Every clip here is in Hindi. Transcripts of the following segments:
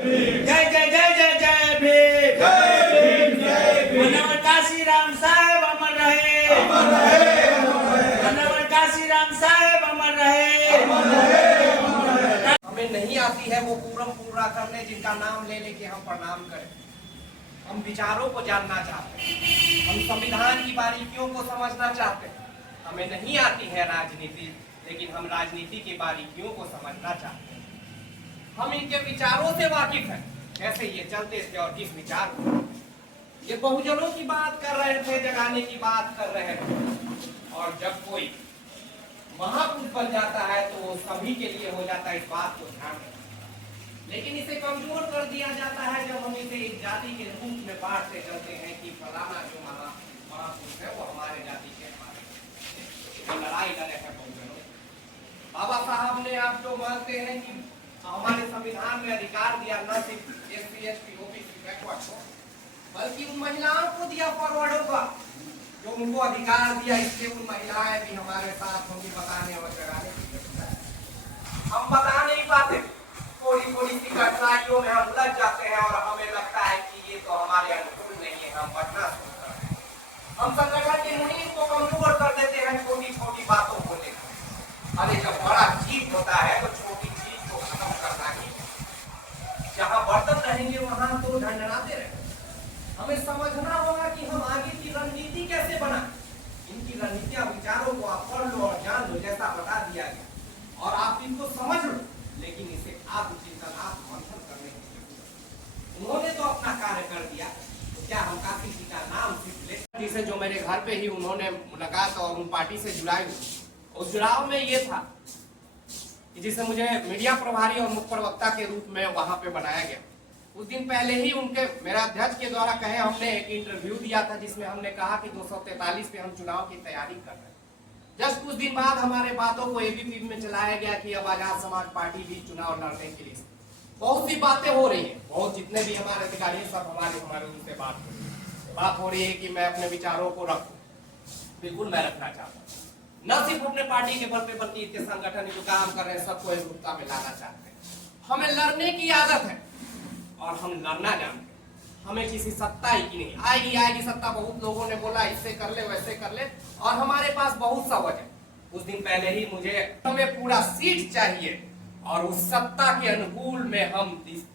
जय जय जय जय जय भीम, मनोहर काशीराम साहेब अमर रहे, मनोहर काशीराम साहेब अमर रहे। हमें नहीं आती है वो पूरा करने जिनका नाम ले लेके हम प्रणाम करें। हम विचारों को जानना चाहते हैं, हम संविधान की बारीकियों को समझना चाहते हैं। हमें नहीं आती है राजनीति, लेकिन हम राजनीति की बारीकियों को समझना चाहते हैं। हम इनके विचारों से वाकिफ हैं, कैसे ये चलते थे और किस विचार को। ये बहुजनों की बात कर रहे थे, जगाने की बात कर रहे थे, और जब कोई महापुरुष बन जाता है तो वो सभी के लिए हो जाता है, इस बात को ध्यान रखें। लेकिन इसे कमजोर कर दिया जाता है जब हम इसे एक जाति के रूप में बांटते चलते हैं कि फलाना जो महापुरुष है वो हमारे जाति के लड़ाई लड़े हैं बहुजनों। बाबा साहब ने आप जो मानते हैं कि हमारे संविधान में अधिकार दिया न सिर्फ SC ST OBC बैकवर्ड को, बल्कि उन महिलाओं को दिया फॉरवर्डों का, जो उनको अधिकार दिया। इससे उन महिलाएं भी हमारे साथ होंगी बताने और जगाने की जरूरत है। हम बता नहीं पाते, थोड़ी थोड़ी सी कठिनाइयों में हम उलझ जाते हैं और हमें लगता है कि ये तो हमारे अनुकूल नहीं है, हम बचना शुरू करते हैं। हम संगठन की मुनीम को कमजोर कर देते हैं छोटी छोटी बातों को लेकर। अरे जब बड़ा चीज होता है तो छोटी चीज को खत्म करना ही, जहाँ बर्तन रहेंगे वहां तो ढंढनाते रहे। हमें समझना होगा कि हम आगे की रणनीति कैसे बना। इनकी रणनीतियां, विचारों को आप पढ़ लो और जान लो, जैसा बता दिया गया, और आप इनको समझ लो, लेकिन इसे आत्मचिंतन आत्ममंथन करने की जरूरत है। उन्होंने तो अपना कार्य कर दिया, तो क्या हम काशी जी का नाम सिर्फ ले से जो मेरे घर पे ही उन्होंने मुलाकात और उन पार्टी से जुड़ाई, उस जुड़ाव में ये था कि जिसे मुझे मीडिया प्रभारी और मुख्य प्रवक्ता के रूप में वहां पे बनाया गया। उस दिन पहले ही उनके मेरा अध्यक्ष के द्वारा कहे हमने एक इंटरव्यू दिया था जिसमें हमने कहा कि 243 पे हम चुनाव की तैयारी कर रहे हैं। जस्ट कुछ दिन बाद हमारे बातों को ABP में चलाया गया कि अब आजाद समाज पार्टी भी चुनाव लड़ने के लिए। बहुत सी बातें हो रही है, बहुत जितने भी हमारे अधिकारी सब हमारे उनसे बात हो रही है कि मैं अपने विचारों को रखूं। बिल्कुल मैं रखना चाहता हूँ, न सिर्फ अपने पार्टी के बल पे बल्कि इसके संगठन जो काम कर रहे हैं सबको एकजुटता में लाना चाहते हैं। हमें लड़ने की आदत है और हम लड़ना जानते हैं। हमें किसी सत्ता ही की नहीं, आएगी सत्ता। बहुत लोगों ने बोला इससे कर ले वैसे कर ले, और हमारे पास बहुत सा वजह। उस दिन पहले ही हमें पूरा सीट चाहिए और उस सत्ता के अनुकूल में हम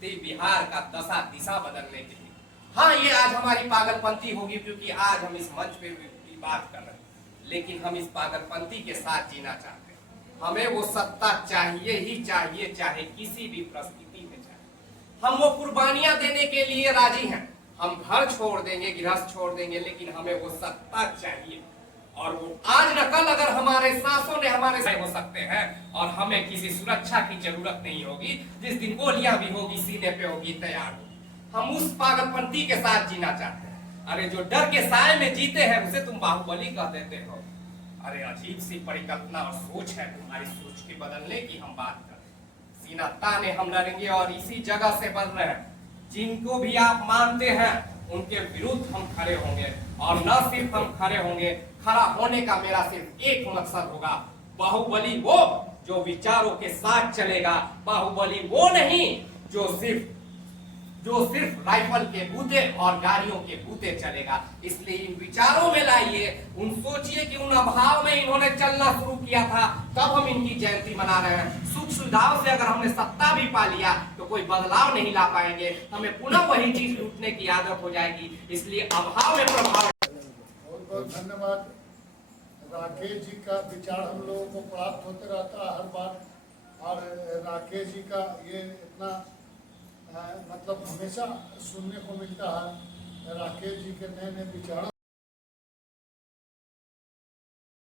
बिहार का दिशा बदलने के लिए। हाँ, ये आज हमारी पागलपंती होगी क्योंकि आज हम इस मंच पे भी बात कर रहे हैं, लेकिन हम इस पागलपंती के साथ जीना चाहते हैं। हमें वो सत्ता चाहिए ही चाहिए, चाहे किसी भी परिस्थिति में चाहे। हम वो कुर्बानियां देने के लिए राजी हैं। हम घर छोड़ देंगे, गृहस्थ छोड़ देंगे, लेकिन हमें वो सत्ता चाहिए। और वो आज न कल अगर हमारे सांसों ने हमारे साथ हो सकते हैं और हमें किसी सुरक्षा की जरूरत नहीं होगी। जिस दिन गोलियां भी होगी सीने पे होगी तैयार होगी। हम उस पागलपंती के साथ जीना चाहते हैं। अरे जो डर के साए में जीते हैं उसे तुम बाहुबली कह देते हो। अरे अजीब सी परिकल्पना और सोच है तुम्हारी। सोच के बदलने की हम बात कर रहे हैं। सीना ताने हम लड़ेंगे और इसी जगह से बन रहे हैं। जिनको भी आप मानते हैं उनके विरुद्ध हम खड़े होंगे, और न सिर्फ हम खड़े होंगे, खड़ा होने का मेरा सिर्फ एक मकसद होगा। बाहुबली वो जो विचारों के साथ चलेगा, बाहुबली वो नहीं जो सिर्फ राइफल के बूते और गाड़ियों के बूते चलेगा। इसलिए इन विचारों में लाइए, उन सोचिए कि उन अभाव में इन्होंने चलना शुरू किया था, तब हम इनकी जयंती मना रहे हैं। सुख सुविधाओं से अगर हमने सत्ता भी पा लिया तो कोई बदलाव नहीं ला पाएंगे, हमें पुनः वही चीज लूटने की आदत हो जाएगी। इसलिए अभाव में प्रभाव। बहुत बहुत धन्यवाद। राकेश जी का विचार हम लोगों को प्राप्त होते रहता है हर बार, और राकेश जी का ये इतना मतलब हमेशा सुनने को मिलता है। राकेश जी के नए नए विचारों